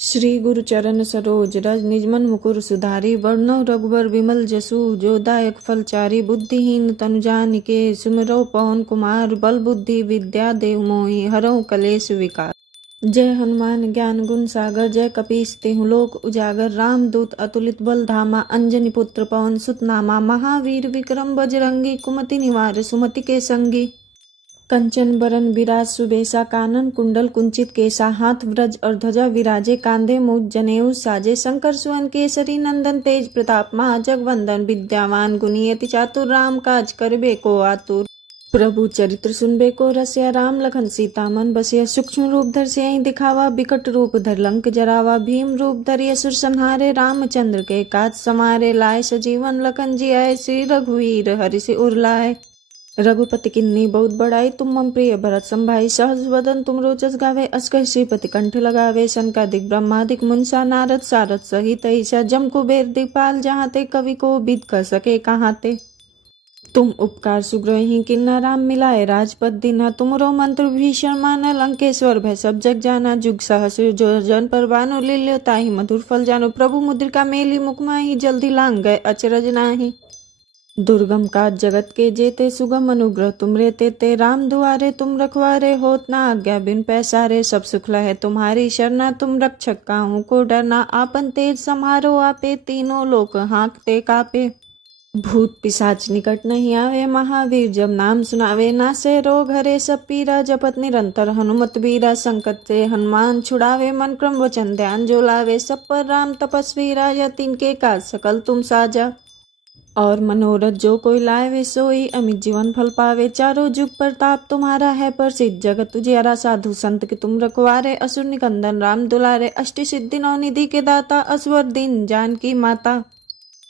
श्री गुरु चरण सरोज रज निजमन मुकुर सुधारी वर्णव रघुबर विमल जसु जो दायक फलचारी बुद्धिहीन तनु जानिके सुमिरौ पवन कुमार बल बुद्धि विद्या देव मोहि हरौ कलेश विकार। जय हनुमान ज्ञान गुण सागर जय कपीस तिहु लोक उजागर रामदूत अतुलित बल धामा अंजनी पुत्र पवन सुत नामा महावीर विक्रम बजरंगी कुमति निवार सुमति के संगी। कंचन बरन विराज सुबेसा कानन कुंडल कुंचित केसा हाथ व्रज और ध्वजा विराजे कांधे मूज जनेऊ साजे शंकर सुवन केसरी नंदन तेज प्रताप महाजगवंदन विद्यावान गुणी अति चातुर राम काज करबे को आतुर। प्रभु चरित्र सुनबे को रसिया राम लखन सीता मन बसिया सूक्ष्म रूप धर सियाहि दिखावा बिकट रूप धर लंक जरावा भीम रूप धरि असुर संहारे रामचंद्र के काज समारे लाए सजीवन लखन जियाए श्री रघुवीर हरि सिर उरलाए। रघुपति किन्नी बहुत बड़ाई तुम मम प्रिय भरत संभाई सहज वदन तुम रोचस गावे अस्कर श्रीपति कंठ लगावे सनकादिक ब्रह्मादिक मुंसा नारद सारद सहित ईसा जम कुबेर दिपाल जहाँ ते कवि को बिद कर सके कहाँ ते। तुम उपकार सुग्रही किन्ना राम मिलाए राजपद दीन्हा तुमरो मंत्र भीषण माना लंकेश्वर भय सब जग जाना जुग सहस जो जन पर बानो लील्यो ताहि मधुर फल जानो प्रभु मुद्रिका मेली मुख माही जल्दी लांग गए अचरज नाही। दुर्गम काज जगत के जेते सुगम अनुग्रह तुमरे तेते राम दुआरे तुम रखवारे होत ना आज्ञा बिन पैसारे सब सुख लहे तुम्हारी शरणा तुम रक्षक काहू को डरना आपन तेज समारो आपे तीनों लोक हाँकते कापे। भूत पिशाच निकट नहीं आवे महावीर जब नाम सुनावे नासे रोग हरे सब पीरा जपत निरंतर हनुमत बीरा संकट से हनुमान छुड़ावे मन क्रम वचन ध्यान जो लावे सब पर राम तपस्वी राजा तिनके काज सकल तुम साजा। और मनोरथ जो कोई लाए वे सोई अमित जीवन फल पावे चारों जुग प्रताप तुम्हारा है प्रसिद्ध जगत तुझियारा साधु संत के तुम रखवारे असुर निकंदन राम दुलारे अष्टि सिद्धि नौ निधि के दाता असवर दीन जानकी माता।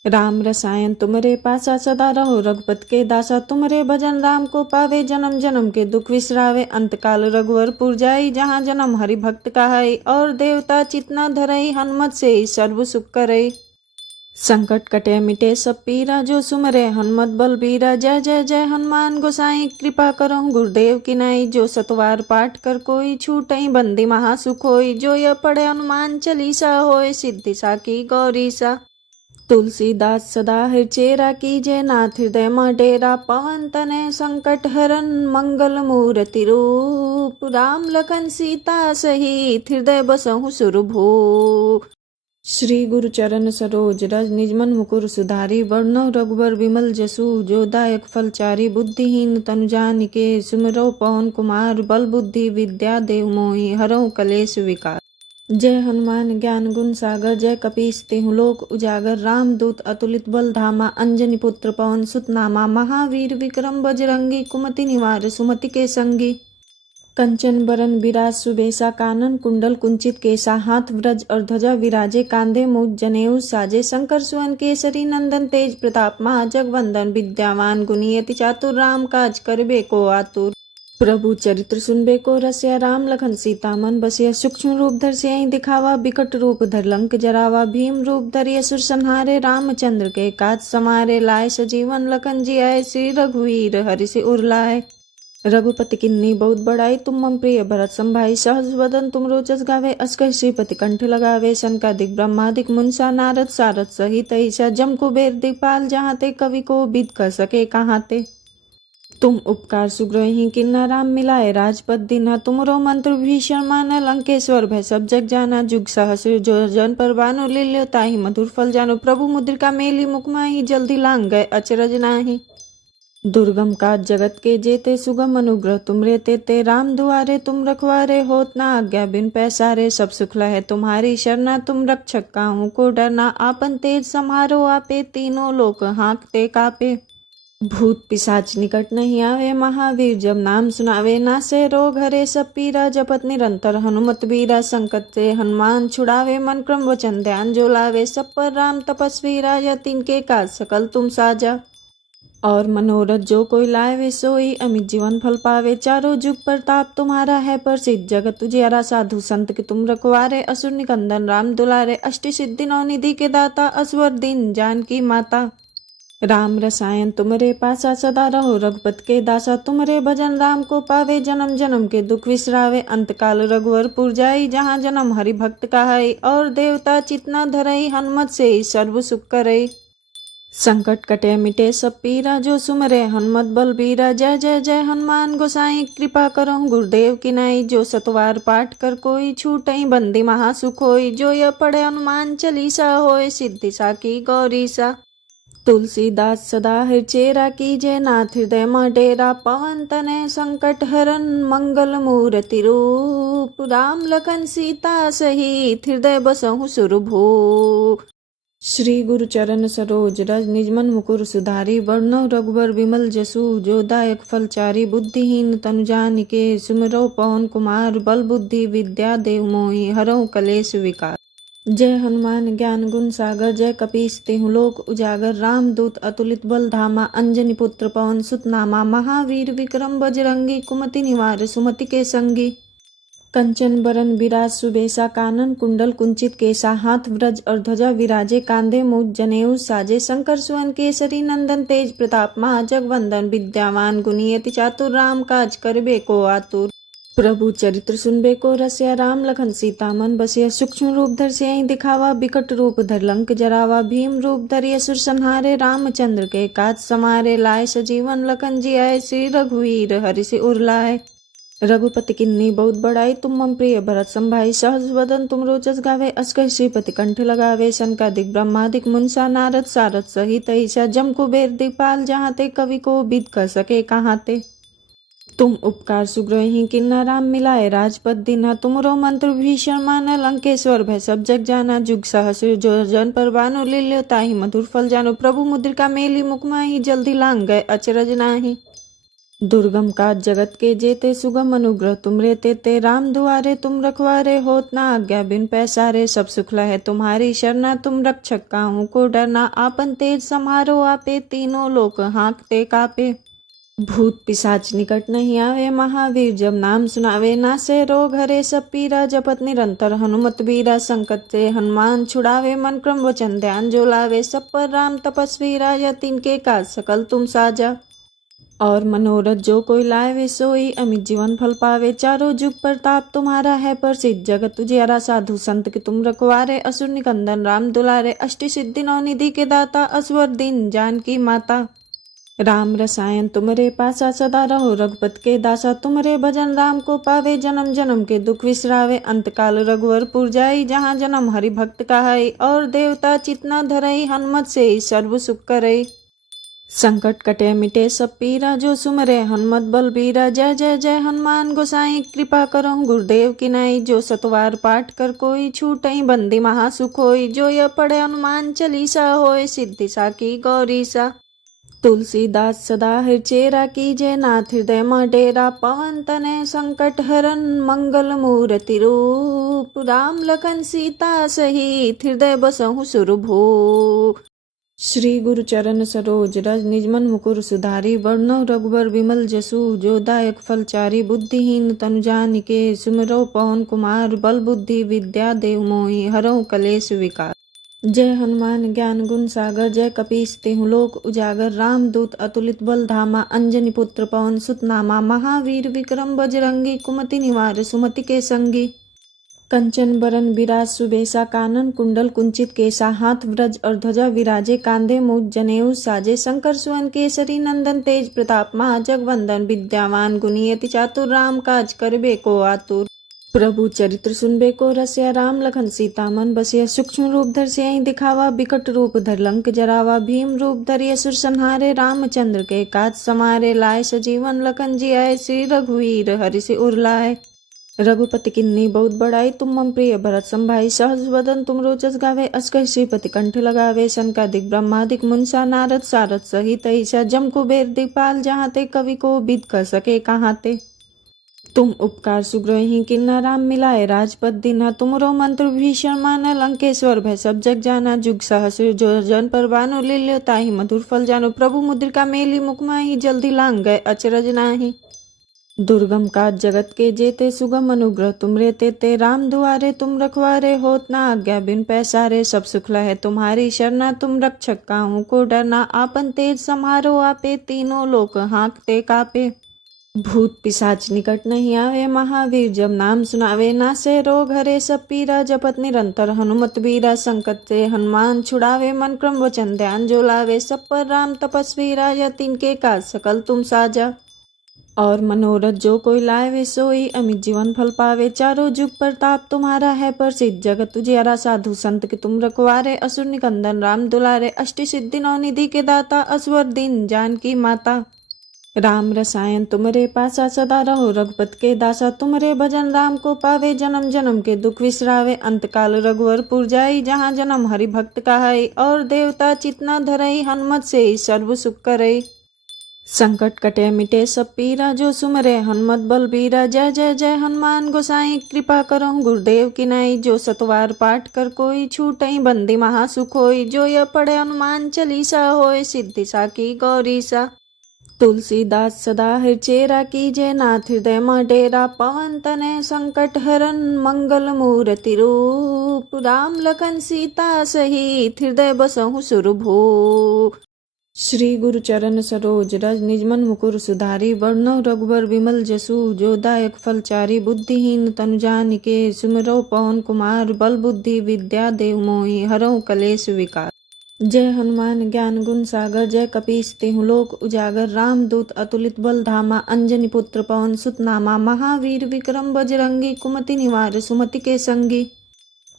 राम रसायन तुमरे पासा सदा रहो रघुपत के दासा तुमरे भजन राम को पावे जन्म जन्म के दुख विसरावे अंत काल रघुवर पुर जाई जहाँ जन्म हरि भक्त कहाई और देवता चितना धरई हनुमत से सर्व सुख करई। संकट कटे मिटे सब पीरा जो सुमरे हनुमत बल बीरा जय जय जय हनुमान गोसाई कृपा करो गुरुदेव की नाई जो सतवार पाठ कर कोई छूटई बंदी महासुख होई जो यह पढ़े हनुमान चालीसा होए सिद्धि साकी गौरी सा। तुलसीदास सदा हृचेरा कीजे नाथ हृदय में डेरा पवन तनय संकट हरन मंगल मूर्ति रूप राम लखन सीता सहित हृदय बसहु सुरभूप। श्री गुरु चरण सरोज रज निजमन मुकुर सुधारी वर्णव रघुबर विमल जसु जो दायक फलचारी बुद्धिहीन तनु जानिके सुमिरौ पवन कुमार बल बुद्धि विद्या देव मोहि हरौ कलेश विकार। जय हनुमान ज्ञान गुण सागर जय कपीस तिहु लोक उजागर रामदूत अतुलित बल धामा अंजनी पुत्र पवन सुत नामा महावीर विक्रम बजरंगी कुमति निवार सुमति के संगी। कंचन बरन विराज सुबेसा कानन कुंडल कुंचित केसा हाथ व्रज और ध्वजा विराजे कांधे मूज जनेऊ साजे शंकर सुवन केसरी नंदन तेज प्रताप महाजगवंदन विद्यावान गुणी अति चातुर राम काज करबे को आतुर। प्रभु चरित्र सुनबे को रसिया राम लखन सीता मन बसिया सूक्ष्म रूप धर सियाहि दिखावा बिकट रूप धर लंक जरावा भीम रूप धरि असुर संहारे रामचंद्र के काज समारे लाए सजीवन लखन जियाए श्री रघुवीर हरि सिर उरलाए। रघुपति किन्नी बहुत बड़ाई तुम मम प्रिय भरत संभाई सहज वदन तुम रोचस गावे अस्कर श्रीपति कंठ लगावे सनकादिक ब्रह्मादिक मुंसा नारद सारद सहित ईसा जम कुबेर दिपाल जहाँ ते कवि को बिद कर सके कहाँ ते। तुम उपकार सुग्रही किन्ना राम मिलाए राजपद दीन्हा तुमरो मंत्र भीषण माना लंकेश्वर भय सब जग जाना जुग सहस जो जन पर बानो लील्यो ताहि मधुर फल जानो प्रभु मुद्रिका मेली मुख माही जल्दी लांग गए अचरज नाही। दुर्गम काज जगत के जेते सुगम अनुग्रह तुमरे तेते राम दुआरे तुम रखवारे होत ना आज्ञा बिन पैसारे सब सुख लहे तुम्हारी शरणा तुम रक्षक काहू को डरना आपन तेज समारो आपे तीनों लोक हाँकते कापे। भूत पिशाच निकट नहीं आवे महावीर जब नाम सुनावे नासे रोग हरे सब पीरा जपत निरंतर हनुमत बीरा संकट से हनुमान छुड़ावे मन क्रम वचन ध्यान जो लावे सब पर राम तपस्वी राजा तिनके काज सकल तुम साजा। और मनोरथ जो कोई लाए वे सोई अमित जीवन फल पावे चारों जुग प्रताप तुम्हारा है प्रसिद्ध जगत तुझियारा साधु संत के तुम रखवारे असुर निकंदन राम दुलारे अष्टि सिद्धि नौ निधि के दाता असवर दीन जानकी माता। राम रसायन तुमरे पासा सदा रहो, रघुपत के दासा तुमरे भजन राम को पावे। जन्म जन्म के दुख विसरावे, अंत काल रघुवरपुर जाई। जहाँ जन्म हरि भक्त कहाई, और देवता चितना धरई। हनुमत से ही सर्व सुख करई, संकट कटे मिटे सब पीरा। जो सुमरे हनुमत बलबीरा, जय जय जय हनुमान गोसाई। कृपा करो गुरुदेव की नाई, जो सतवार पाठ कर कोई। छूटई बंदी महासुख होई, जो यह पढ़े हनुमान चालीसा। होय सिद्धि साकी गौरीसा। तुलसीदास सदा हृचेरा, कीजे नाथ हृदय में डेरा। पवन तनय संकट हरन, मंगल मूर्ति रूप। राम लखन सीता सहित, हृदय बसहु सुरभूप। श्री गुरु चरण सरोज रज, निज मन मुकुर सुधारी। बरनौ रघुबर विमल जसु, जो दायक फलचारी। बुद्धिहीन तनु जानिके, सुमिरौ पवन कुमार। बल बुद्धि विद्या देहु मोहि, हरौ कलेश विकार। जय हनुमान ज्ञान गुण सागर, जय कपीस तिहुँ लोक उजागर। रामदूत अतुलित बल धामा, अंजनी पुत्र पवन सुत नामा। महावीर विक्रम बजरंगी, कुमति निवार सुमति के संगी। कंचन बरन बिराज सुबेसा, कानन कुंडल कुंचित केसा। हाथ व्रज और ध्वजा विराजे, कांधे मूज जनेऊ साजे। शंकर सुवन केसरी नंदन, तेज प्रताप महाजगवंदन। विद्यावान गुणी अति चातुर, राम काज करबे को आतुर। प्रभु चरित्र सुनबे को रसिया, राम लखन सीता मन बसिया। सूक्ष्म रूप धर सियहि दिखावा, बिकट रूप धर लंक जरावा। भीम रूप धरि असुर संहारे, रामचंद्र के काज समारे। लाए सजीवन लखन जियाए, श्री रघुवीर हरि सिर उरलाए। रघुपति किन्नी बहुत बड़ाई, तुम मम प्रिय भरत संभाई। सहज वदन तुम रोचस गावे, अस कहि श्रीपति कंठ लगावे। सनकादिक ब्रह्मादिक मुनसा, नारद सारद सहित ईसा। जम कुबेर दिक्पाल, जहाँ ते कवि को बिद कर सके कहाँ ते। तुम उपकार सुग्रही किन्ना, राम मिलाए राजपद दीन्हा। तुमरो मंत्र भीषण माना, लंकेश्वर भय सब जग जाना। जुग सहस्र जो जन पर भानु, लील्यो ताहि मधुर फल जानो। प्रभु मुद्रिका मेली मुख माहि, जल्दी लांग गए अचरज नाही। दुर्गम काज जगत के जेते, सुगम अनुग्रह तुमरे तेते। राम दुआरे तुम रखवारे, होत ना आज्ञा बिन पैसारे। सब सुख लहै तुम्हारी शरणा, तुम रक्षक काहू को डरना। आपन तेज समारो आपे, तीनों लोक हाँकते कापे। भूत पिशाच निकट नहीं आवे, महावीर जब नाम सुनावे। नासे रोग हरे सब पीरा, जपत निरंतर हनुमत बीरा। संकट से हनुमान छुड़ावे, मन क्रम वचन ध्यान जो लावे। सब पर राम तपस्वी राजा, तिनके काज सकल तुम साजा। और मनोरथ जो कोई लावे सोई, अमित जीवन फल पावे। चारों जुग प्रताप तुम्हारा है प्रसिद्ध, जगत तुझियारा। साधु संत के तुम रखवारे, असुर निकंदन राम दुलारे। अष्टि सिद्धि नौ निधि के दाता, असवर दीन जानकी माता। राम रसायन तुमरे पासा सदा रहो, रघुपत के दासा तुमरे भजन राम को पावे। जन्म जन्म के दुख विसरावे, अंत काल रघुवरपुर जाई। जहाँ जन्म हरि भक्त कहाई, और देवता चितना धरई। हनुमत से ही सर्व सुख करई, संकट कटे मिटे सब पीरा। जो सुमरे हनुमत बलबीरा, जय जय जय हनुमान गोसाई। कृपा करो गुरुदेव की नाई, जो सतवार पाठ कर कोई। छूटई बंदी महासुख होई, जो यह पढ़े हनुमान चालीसा। होय सिद्धि साकी गौरीसा। तुलसीदास सदा हृचेरा, कीजे नाथ हृदय में डेरा। पवन तनय संकट हरन, मंगल मूर्ति रूप। राम लखन सीता सहित, हृदय बसहु सुरभूप। श्री गुरु चरण सरोज रज, निज मन मुकुर सुधारी। बरनौ रघुबर विमल जसु, जो दायक फलचारी। बुद्धिहीन तनु जानिके, सुमिरौ पवन कुमार। बल बुद्धि विद्या देहु मोहि, हरौ कलेश विकार। जय हनुमान ज्ञान गुण सागर, जय कपीस तिहुँ लोक उजागर। रामदूत अतुलित बल धामा, अंजनी पुत्र पवन सुत नामा। महावीर विक्रम बजरंगी, कुमति निवार सुमति के संगी। कंचन बरन बिराज सुबेसा, कानन कुंडल कुंचित केसा। हाथ व्रज और ध्वजा विराजे, कांधे मूज जनेऊ साजे। शंकर सुवन केसरी नंदन, तेज प्रताप महाजगवंदन। विद्यावान गुणी अति चातुर, राम काज करबे को आतुर। प्रभु चरित्र सुनबे को रसिया, राम लखन सीता मन बसिया। सूक्ष्म रूप धर सियहि दिखावा, बिकट रूप धर लंक जरावा। भीम रूप धरि असुर संहारे, रामचंद्र के काज समारे। लाए सजीवन लखन जियाए, श्री रघुवीर हरि सिर उरलाए। रघुपति किन्नी बहुत बड़ाई, तुम मम प्रिय भरत संभाई। सहज वदन तुम रोचस गावे, अस कहि श्रीपति कंठ लगावे। सनकादिक ब्रह्मादिक मुनसा, नारद सारद सहित ईसा। जम कुबेर दिक्पाल, जहाँ ते कवि को बिद कर सके कहाँ ते। तुम उपकार सुग्रही किन्ना, राम मिलाए राजपद दीन्हा। तुमरो मंत्र भीषण माना, लंकेश्वर भय सब जग जाना। जुग सहस्र जो जन पर भानु, लील्यो ताहि मधुर फल जानो। प्रभु मुद्रिका मेली मुख माहि, जल्दी लांग गए अचरज नाही। दुर्गम काज जगत के जेते सुगम अनुग्रह तुमरे तेते राम दुआरे तुम रखवारे होत ना आज्ञा बिन पैसारे सब सुख लहे तुम्हारी शरणा तुम रक्षक काहू को डरना आपन तेज समारो आपे तीनों लोक हाँकते कापे भूत पिशाच निकट नहीं आवे महावीर जब नाम सुनावे नासे रोग हरे सब पीरा जपत निरंतर हनुमत बीरा संकट से हनुमान छुड़ावे मन क्रम वचन ध्यान जो लावे सब पर राम तपस्वी राजा तिनके काज सकल तुम साजा और मनोरथ जो कोई लावे सोई अमित जीवन फल पावे चारों जुग प्रताप तुम्हारा है प्रसिद्ध जगत तुझियारा साधु संत के तुम रखवारे असुर निकंदन राम दुलारे अष्टि सिद्धि नौ निधि के दाता असवर दीन जानकी माता राम रसायन तुमरे पासा सदा रहो रघुपत के दासा तुमरे भजन राम को पावे जन्म जन्म के दुख विसरावे अंत काल रघुवरपुर जाई जहाँ जन्म हरि भक्त कहाई और देवता चितना धरई हनुमत से ही सर्व सुख करई संकट कटे मिटे सब पीरा जो सुमरे हनुमत बल बीरा जय जय जय हनुमान गोसाई कृपा करो गुरुदेव की नाई जो सतवार पाठ कर कोई छूटई बंदी महासुख होई जो यह पढ़े हनुमान चालीसा होए सिद्धि साकी गौरी सा तुलसीदास सदा हृचेरा कीजे नाथ हृदय में डेरा पवन तनय संकट हरन मंगल मूर्ति रूप राम लखन सीता सहित हृदय बसहु सुरभू श्री गुरु चरण सरोज रज निजमन मुकुर सुधारी वर्णव रघुबर विमल जसु जो दायक फलचारी बुद्धिहीन तनु जानिके सुमिरौ पवन कुमार बल बुद्धि विद्या देव मोहि हरौ कलेश विकार जय हनुमान ज्ञान गुण सागर जय कपीस तिहु लोक उजागर रामदूत अतुलित बल धामा अंजनी पुत्र पवन सुत नामा महावीर विक्रम बजरंगी कुमति निवार सुमति के संगी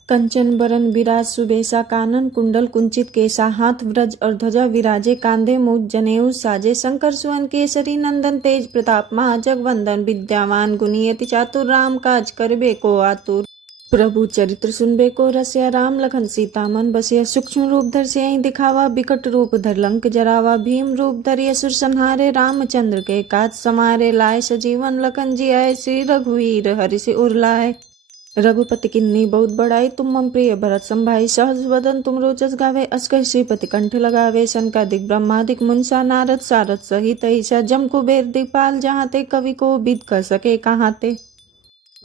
कंचन बरन विराज सुबेसा कानन कुंडल कुंचित केसा हाथ व्रज और ध्वजा विराजे कांधे मुझ जनेऊ साजे शंकर सुवन केसरी नंदन तेज प्रताप महाजगवंदन विद्यावान गुणियति चातुर राम काज करबे को आतुर प्रभु चरित्र सुनबे को रसिया राम लखन सीता मन बसिया सूक्ष्म रूप धर से दिखावा बिकट रूप धर लंक जरावा भीम रूप धर असुर संहारे रामचंद्र के काज समारे लाए सजीवन लखन जी आए श्री रघुवीर हरि से उर्लाए रघुपति किन्नी बहुत बड़ाई तुम मम प्रिय भरत संभाई सहज वदन तुम रोचस गावे अस्कर श्रीपति कंठ लगावे सनकादिक ब्रह्मादिक मुंसा नारद सारद सहित ईसा जम कुबेर दिपाल जहाँ ते कवि को बिद कर सके कहाँ ते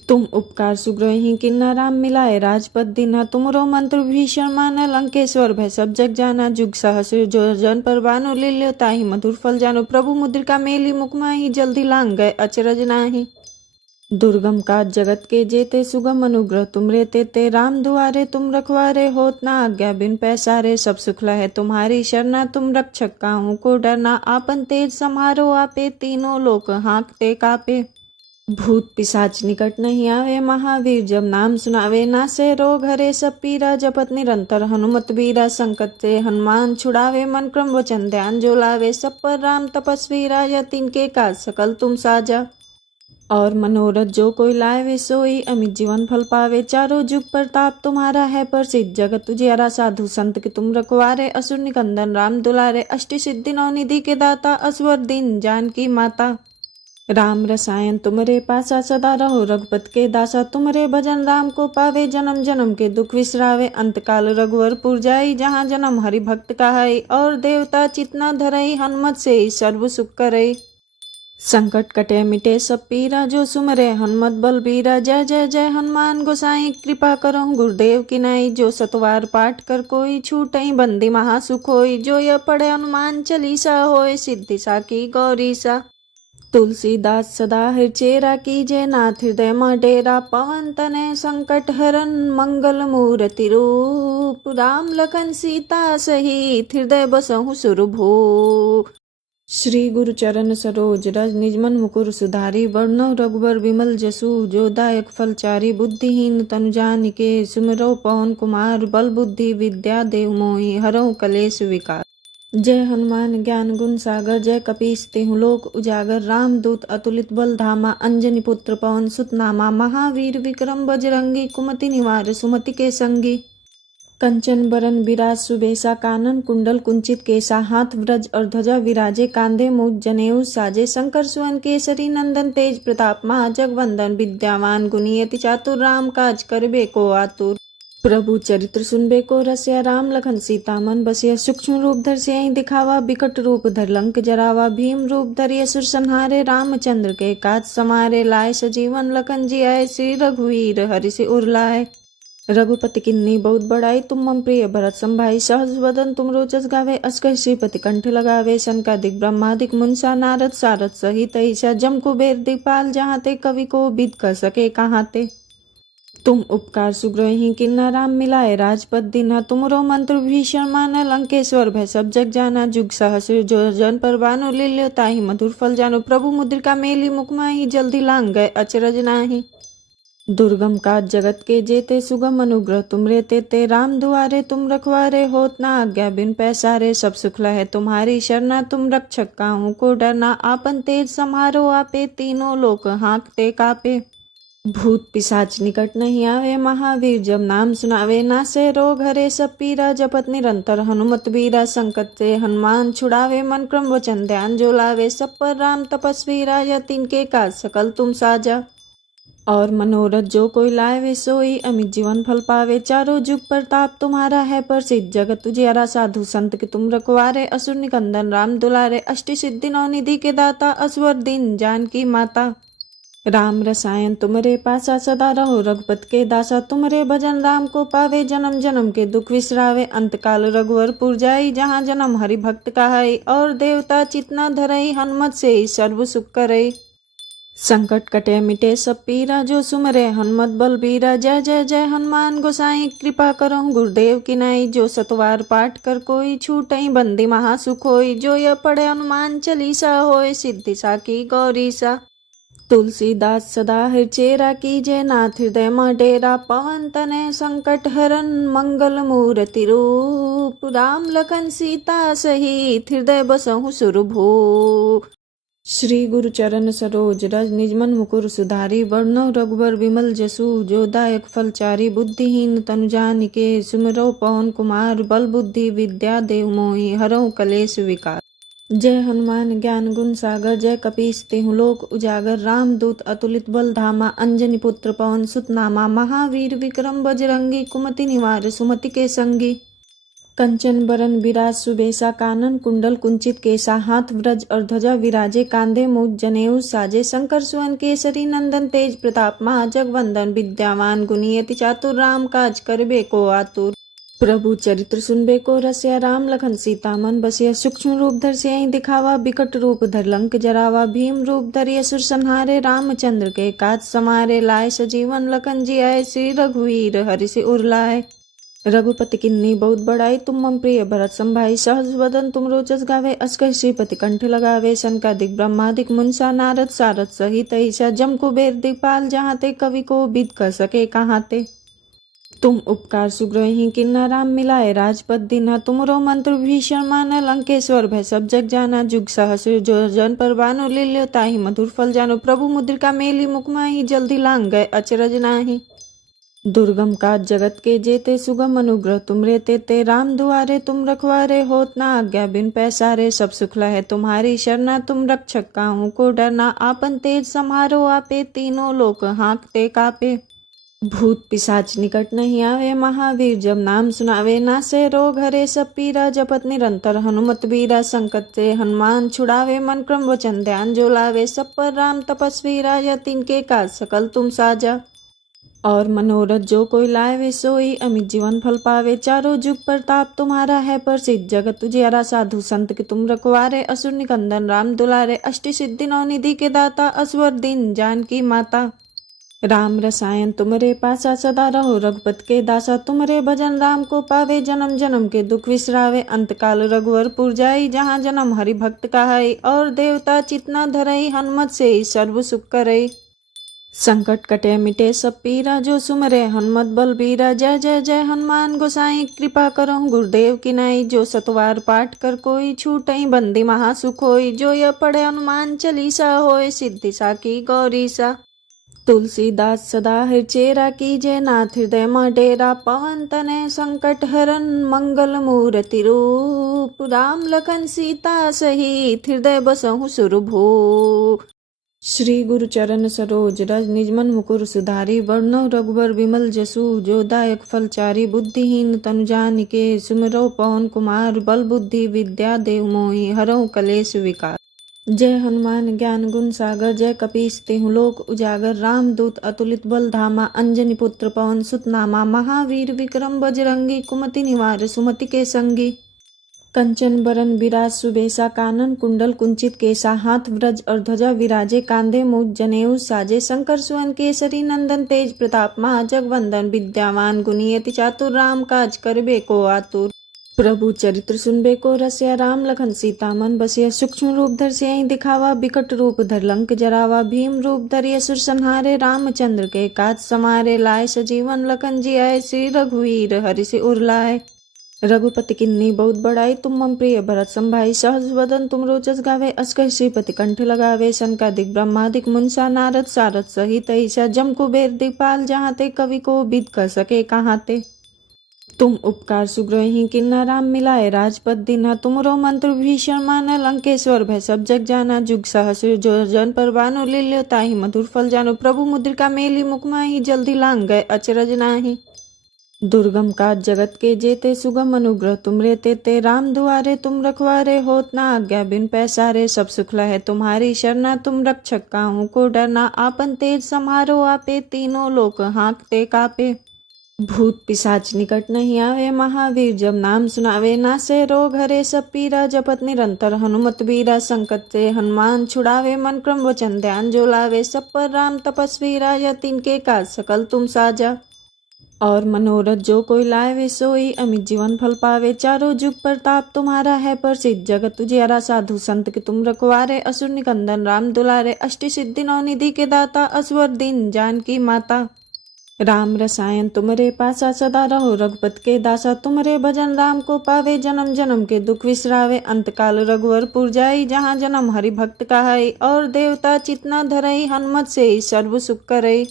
तुम उपकार सुग्रही किन्ना राम मिलाए राजपद दीना तुमरो मंत्र भीषण माना लंकेश्वर भय सब जग जाना जुग सहस्र जो जन पर बानो लील्यो ताहि मधुर फल जानो प्रभु मुद्रिका मेली मुखमाही जल्दी लांग गए अचरज नाही दुर्गम काज जगत के जेते सुगम अनुग्रह तुमरे तेते राम दुआरे तुम रखवारे होत ना आज्ञा बिन पैसारे सब सुख लहे तुम्हारी शरणा तुम रक्षक काहू को डरना आपन तेज समारो आपे तीनों लोक हाँकते कापे भूत पिशाच निकट नहीं आवे महावीर जब नाम सुनावे नासे रोग हरे सब पीरा जपत निरंतर हनुमत बीरा संकट से हनुमान छुड़ावे मन क्रम वचन ध्यान जो लावे सब पर राम तपस्वी राजा तिनके काज सकल तुम साजा और मनोरथ जो कोई लावे सोई अमित जीवन फल पावे चारों जुग प्रताप तुम्हारा है प्रसिद्ध जगत तुझियारा साधु संत के तुम रखवारे असुर निकंदन राम दुलारे अष्टि सिद्धि नौ निधि के दाता असवर दीन जानकी माता राम रसायन तुमरे पासा सदा रहो रघुपत के दासा तुमरे भजन राम को पावे जन्म जन्म के दुख विसरावे अंत काल रघुवरपुर जाई जहाँ जन्म हरि भक्त कहाई और देवता चितना धरई हनुमत से ही सर्व सुख करई संकट कटे मिटे सब पीरा जो सुमरे हनुमत बल बीरा जय जय जय हनुमान गोसाई कृपा करो गुरुदेव की नाई जो सतवार पाठ कर कोई छूटई बंदी महासुख होई जो यह पढ़े हनुमान चालीसा होए सिद्धि साकी गौरी सा तुलसीदास सदा हृचेरा कीजे नाथ हृदय में डेरा पवन तनय संकट हरन मंगल मूर्ति रूप राम लखन सीता सहित हृदय बसहु सुरभू श्री गुरु चरण सरोज रज निजमन मुकुर सुधारी वर्णव रघुबर विमल जसु जो दायक फलचारी बुद्धिहीन तनु जानिके सुमिरौ पवन कुमार बल बुद्धि विद्या देव मोहि हरौ कलेश विकार जय हनुमान ज्ञान गुण सागर जय कपीस तिहु लोक उजागर रामदूत अतुलित बल धामा अंजनी पुत्र पवन सुत नामा महावीर विक्रम बजरंगी कुमति निवार सुमति के संगी कंचन बरन विराज सुबेसा कानन कुंडल कुंचित केसा हाथ व्रज और ध्वजा विराजे कांधे मुझ जनेऊ साजे शंकर सुवन केसरी नंदन तेज प्रताप महाजगवंदन विद्यावान गुणियति चातुर राम काज करबे को आतुर प्रभु चरित्र सुनबे को रसिया, राम लखन सीता मन बसिया। सूक्ष्म रूप धर सियहि दिखावा, बिकट रूप धर लंक जरावा। भीम रूप धरि असुर संहारे, रामचंद्र के काज समारे। लाए सजीवन लखन जियाए, श्री रघुवीर हरि सिर उर लाए। रघुपति किन्नी बहुत बड़ाई, तुम मम प्रिय भरत संभाई। सहज वदन तुम रोचस गावे, अस कहि श्रीपति कंठ लगावे। सनकादिक ब्रह्मादिक मुनसा, नारद सारद सहित ईसा। जम कुबेर दिक्पाल, जहाँ ते कवि को बिद कर सके कहाँ ते। तुम उपकार सुग्रही किन्ना, राम मिलाए राजपद दीन्हा। तुमरो मंत्र भीषण माना, लंकेश्वर भय सब जग जाना। जुग सहस्र जो जन पर बानो, लील्यो ताहि मधुर फल जानो। प्रभु मुद्रिका मेली मुख माहि, जल्दी लांग गए अचरज नाही। दुर्गम काज जगत के जेते, सुगम अनुग्रह तुमरे तेते। राम दुआरे तुम रखवारे, होत ना आज्ञा बिन पैसारे। सब सुख लहै तुम्हारी शरणा, तुम रक्षक काहू को डरना। आपन तेज समारो आपे, तीनों लोक हाँकते कापे। भूत पिशाच निकट नहीं आवे, महावीर जब नाम सुनावे। नासे रोग हरे सब पीरा, जपत निरंतर हनुमत बीरा। संकट से हनुमान छुड़ावे, मन क्रम वचन ध्यान जो लावे। सब पर राम तपस्वी राजा, तिनके काज सकल तुम साजा। और मनोरथ जो कोई लाए वे सोई, अमित जीवन फल पावे। चारों जुग प्रताप तुम्हारा है प्रसिद्ध, जगत तुझियारा। साधु संत के तुम रखवारे, असुर निकंदन राम दुलारे। अष्टि सिद्धि नौ निधि के दाता, असवर दीन जानकी माता। राम रसायन तुमरे पासा, सदा रहो रघुपत के दासा। तुमरे भजन राम को पावे, जन्म जन्म के दुख विसरावे। अंतकाल रघुवरपुर जाई, जहाँ जन्म हरि भक्त कहाई। और देवता चितना धरई, हनुमत से ही सर्व सुख करई। संकट कटे मिटे सब पीरा, जो सुमरे हनुमत बलबीरा। जय जय जय हनुमान गोसाई, कृपा करो गुरुदेव की नाई। जो सतवार पाठ कर कोई, छूटई बंदी महासुख होई। जो यह पढ़े हनुमान चालीसा, होय सिद्धि साकी गौरीसा। तुलसीदास सदा हृचेरा, कीजे नाथ हृदय में डेरा। पवन तनय संकट हरन, मंगल मूर्ति रूप। राम लखन सीता सहित, हृदय बसहु सुरभूप। श्री गुरु चरण सरोज रज, निजमन मुकुर सुधारी। वर्णो रघुबर विमल जसु, जो दायक फलचारी। बुद्धिहीन तनु जानिके, सुमिरौ पवन कुमार। बल बुद्धि विद्या देहु मोहि, हरहु कलेश विकार। जय हनुमान ज्ञान गुण सागर, जय कपीस तिहु लोक उजागर। रामदूत अतुलित बल धामा, अंजनी पुत्र पवन सुत नामा। महावीर विक्रम बजरंगी, कुमति निवार सुमति के संगी। कंचन बरन बिराज सुबेसा, कानन कुंडल कुंचित केसा। हाथ व्रज और ध्वजा विराजे, कांधे मूज जनेऊ साजे। शंकर सुवन केसरी नंदन, तेज प्रताप महाजगवंदन। विद्यावान गुणी अति चातुर, राम काज करबे को आतुर। प्रभु चरित्र सुनबे को रसिया, राम लखन सीता मन बसिया। सूक्ष्म रूप धर सियहि दिखावा, बिकट रूप धर लंक जरावा। भीम रूप धरि असुर संहारे, रामचंद्र के काज समारे। लाए सजीवन लखन जियाए, श्री रघुवीर हरि सिर उर लाए। रघुपति किन्नी बहुत बड़ाई, तुम मम प्रिय भरत संभाई। सहज वदन तुम रोचस गावे, अस कहि श्रीपति कंठ लगावे। सनकादिक ब्रह्मादिक मुनसा, नारद सारद सहित ईसा। जम कुबेर दिक्पाल, जहाँ ते कवि को बिद कर सके कहाँ ते। तुम उपकार सुग्रही किन्ना, राम मिलाए राजपद दीन्हा। तुमरो मंत्र भीषण माना, लंकेश्वर भय सब जग जाना। जुग सहस्र जो जन पर बानो, लील्यो ताहि मधुर फल जानो। प्रभु मुद्रिका मेली मुख माहि, जल्दी लांग गए अचरज नाही। दुर्गम काज जगत के जेते, सुगम अनुग्रह तुमरे तेते। राम दुआरे तुम रखवारे, होत ना आज्ञा बिन पैसारे। सब सुख लहै तुम्हारी शरणा, तुम रक्षक काहू को डरना। आपन तेज समारो आपे, तीनों लोक हाँकते कापे। भूत पिशाच निकट नहीं आवे, महावीर जब नाम सुनावे। नासे रोग हरे सब पीरा, जपत निरंतर हनुमत बीरा। संकट से हनुमान छुड़ावे, मन क्रम वचन ध्यान जो लावे। सब पर राम तपस्वी राजा, तिनके काज सकल तुम साजा। और मनोरथ जो कोई लाए वे सोई, अमित जीवन फल पावे। चारों जुग प्रताप तुम्हारा है प्रसिद्ध, जगत तुझियारा। साधु संत के तुम रखवारे, असुर निकंदन राम दुलारे। अष्टि सिद्धि नौ निधि के दाता, असवर दीन जानकी माता। राम रसायन तुमरे पासा, सदा रहो रघुपत के दासा। तुमरे भजन राम को पावे, जन्म जन्म के दुख विसरावे। अंतकाल रघुवरपुर जाई, जहाँ जन्म हरि भक्त कहाई। और देवता चितना धरई, हनुमत से ही सर्व सुख करई। संकट कटे मिटे सब पीरा, जो सुमरे हनुमत बलबीरा। जय जय जय हनुमान गोसाई, कृपा करो गुरुदेव की नाई। जो सतवार पाठ कर कोई, छूटई बंदी महासुख होई। जो यह पढ़े हनुमान चालीसा, होय सिद्धि साकी गौरीसा। तुलसीदास सदा हृचेरा, कीजे नाथ हृदय में डेरा। पवन तनय संकट हरन, मंगल मूर्ति रूप। राम लखन सीता सहित, हृदय बसहु सुरभूप। श्री गुरु चरण सरोज रज निजमन मुकुर सुधारी वर्णो रघुबर विमल जसु जो दायक फलचारी बुद्धिहीन तनु जानिके सुमिरौ पवन कुमार बल बुद्धि विद्या देव मोहि हरौ कलेश विकार। जय हनुमान ज्ञान गुण सागर जय कपीस तिहु लोक उजागर रामदूत अतुलित बल धामा अंजनी पुत्र पवन सुत नामा महावीर विक्रम बजरंगी कुमति निवार सुमति के संगी। कंचन बरन विराज सुबेसा कानन कुंडल कुंचित केसा हाथ व्रज और ध्वजा विराजे कांधे मुझ जनेऊ साजे शंकर सुवन केसरी नंदन तेज प्रताप महाजगवंदन विद्यावान गुणियति चातुर राम काज करबे को आतुर। प्रभु चरित्र सुनबे को रसिया राम लखन सीता मन बसिया सूक्ष्म रूप धर से दिखावा बिकट रूप धर लंक जरावा भीम रूप धरिय सुर संहारे रामचंद्र के काज समारे लाए सजीवन लखन जी आए श्री रघुवीर हरि से उर्लाए। रघुपति किन्नी बहुत बड़ाई तुम मम प्रिय भरत संभाई सहज वदन तुम रोचस गावे अस्कर श्रीपति कंठ लगावे सनकादिक ब्रह्मादिक मुंसा नारद सारद सहित ईसा जम कुबेर दिपाल जहाँ ते कवि को बिद कर सके कहाँ ते। तुम उपकार सुग्रही किन्ना राम मिलाए राजपद दीन्हा तुमरो मंत्र भीषण माना लंकेश्वर भय सब जग जाना जुग सहस्र जो जन पर बानो लील्यो ताहि मधुर फल जानो प्रभु मुद्रिका मेली मुखमाही जल्दी लांग गए अचरज नाही। दुर्गम काज जगत के जेते सुगम अनुग्रह तुमरे तेते राम दुआरे तुम रखवारे होत ना आज्ञा बिन पैसारे सब सुख है तुम्हारी शरणा तुम रक्षक काहू को डरना आपन तेज समारो आपे तीनों लोक हाँकते कापे। भूत पिशाच निकट नहीं आवे महावीर जब नाम सुनावे नासे रोग हरे सब पीरा जपत निरंतर हनुमत बीरा संकट से हनुमान छुड़ावे मन क्रम वचन ध्यान जो लावे सब पर राम तपस्वी राजा तिनके काज सकल तुम साजा। और मनोरथ जो कोई लाए वे सोई अमित जीवन फल पावे चारों जुग प्रताप तुम्हारा है प्रसिद्ध जगत तुझियारा साधु संत के तुम रखवारे असुर निकंदन राम दुलारे अष्टि सिद्धि नौ निधि के दाता असवर दीन जानकी माता। राम रसायन तुमरे पासा सदा रहो रघुपत के दासा तुमरे भजन राम को पावे जन्म जन्म के दुख विसरावे अंत काल रघुवरपुर जाई जहाँ जन्म हरि भक्त कहाई और देवता चितना धरई हनुमत से ही सर्व सुख करई।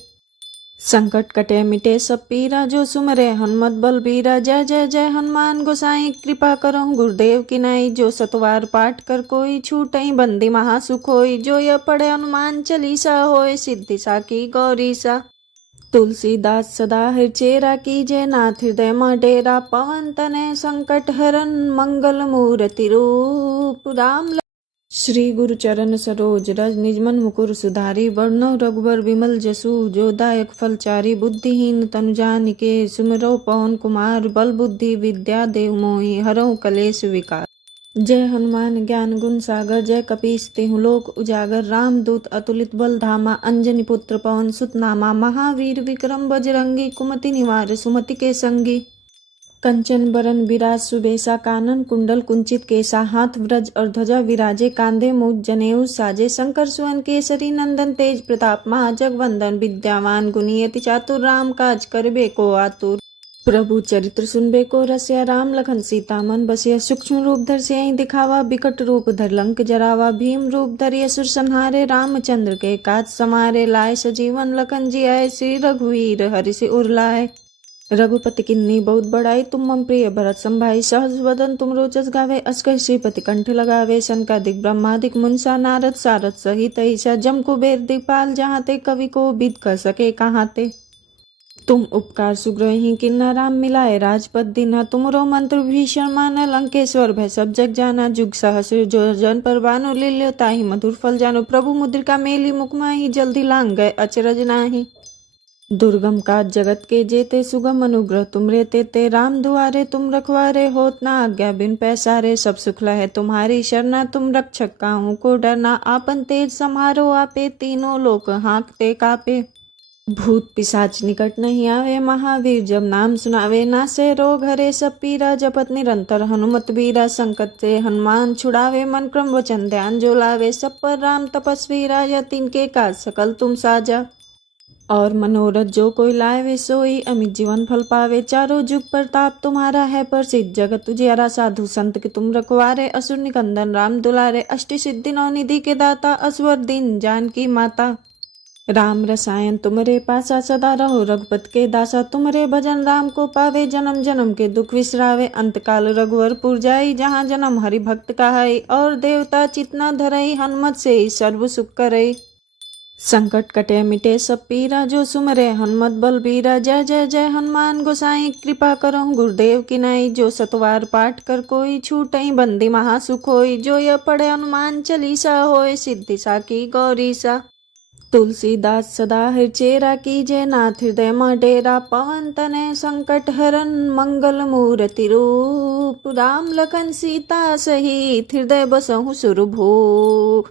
संकट कटे मिटे सब पीरा जो सुमरे हनुमत बल बीरा जय जय जय हनुमान गोसाई कृपा करो गुरुदेव की नाई जो सतवार पाठ कर कोई छूटई बंदी महासुख होई जो यह पढ़े हनुमान चालीसा होए सिद्धि साकी गौरी सा। तुलसीदास सदा हृचेरा कीजे नाथ हृदय में डेरा पवन तनय संकट हरन मंगल मूर्ति रूप राम। श्री गुरु चरण सरोज रज निजमन मुकुर सुधारी वर्णो रघुबर विमल जसु जो दायक फलचारी बुद्धिहीन तनु जानिके सुमिरौ पवन कुमार बल बुद्धि विद्या देव मोहि हरौ कलेश विकार। जय हनुमान ज्ञान गुण सागर जय कपीस तिहु लोक उजागर रामदूत अतुलित बल धामा अंजनी पुत्र पवन सुत नामा महावीर विक्रम बजरंगी कुमति निवार सुमति के संगी। कंचन बरन विराज सुबेसा कानन कुंडल कुंचित केसा हाथ व्रज और ध्वजा विराजे कांधे मुझ जनेऊ साजे शंकर सुवन केसरी नंदन तेज प्रताप महाजगवंदन विद्यावान गुणियति चातुर राम काज करबे को आतुर। प्रभु चरित्र सुनबे को रसिया राम लखन सीता मन बसिया सूक्ष्म रूप धर से दिखावा बिकट रूप धर लंक जरावा भीम रूप धरिय सुर संहारे रामचंद्र के काज समारे लाए सजीवन लखन जी आए श्री रघुवीर हरि से उर्लाए। रघुपति किन्नी बहुत बड़ाई तुम मम प्रिय भरत संभाई सहज वदन तुम रोचस गावे अस्कर श्रीपति कंठ लगावे सनकादिक ब्रह्मादिक मुंसा नारद सारद सहित ईसा जम कुबेर दिपाल जहाँ ते कवि को बिद कर सके कहाँ ते। तुम उपकार सुग्रही किन्ना राम मिलाए राजपद दीन्हा तुमरो मंत्र भीषण माना लंकेश्वर भय सब जग जाना जुग सहस्र जो जन पर बानो लील्यो ताहि मधुर फल जानो प्रभु मुद्रिका मेली मुखमाही जल्दी लांग गए अचरज नाही। दुर्गम काज जगत के जेते सुगम अनुग्रह तुमरे तेते राम दुआरे तुम रखवारे होत ना आज्ञा बिन पैसारे सब सुख है तुम्हारी शरणा तुम रक्षक काहू को डरना आपन तेज समारो आपे तीनों लोक हाँकते कापे। भूत पिशाच निकट नहीं आवे महावीर जब नाम सुनावे नासे रोग हरे सब पीरा जपत निरंतर हनुमत बीरा संकट से हनुमान छुड़ावे मन क्रम वचन ध्यान जो लावे सब पर राम तपस्वी राजा तिनके काज सकल तुम साजा। और मनोरथ जो कोई लाए वे सोई अमित जीवन फल पावे चारों जुग प्रताप तुम्हारा है प्रसिद्ध जगत तुझियारा साधु संत के तुम रखवारे असुर निकंदन राम दुलारे अष्टि सिद्धि नौ निधि के दाता असवर दीन जानकी माता। राम रसायन तुमरे पासा सदा रहो रघुपत के दासा तुमरे भजन राम को पावे जन्म जन्म के दुख विसरावे अंत काल रघुवरपुर जाई जहाँ जन्म हरि भक्त कहाई और देवता चितना धरई हनुमत से ही सर्व सुख करई। संकट कटे मिटे सब पीरा, जो सुमरे हनुमत बलबीरा। जय जय जय हनुमान गोसाई, कृपा करो गुरुदेव की नाई। जो सतवार पाठ कर कोई, छूटई बंदी महासुख होई। जो यह पढ़े हनुमान चालीसा, होए सिद्धि साकी गौरीसा। तुलसीदास सदा हृचेरा, कीजे नाथ हृदय मह डेरा। पवन तनय संकट हरन, मंगल मूर्ति रूप। राम लखन सीता सहित, हृदय बसहु सुरभूप।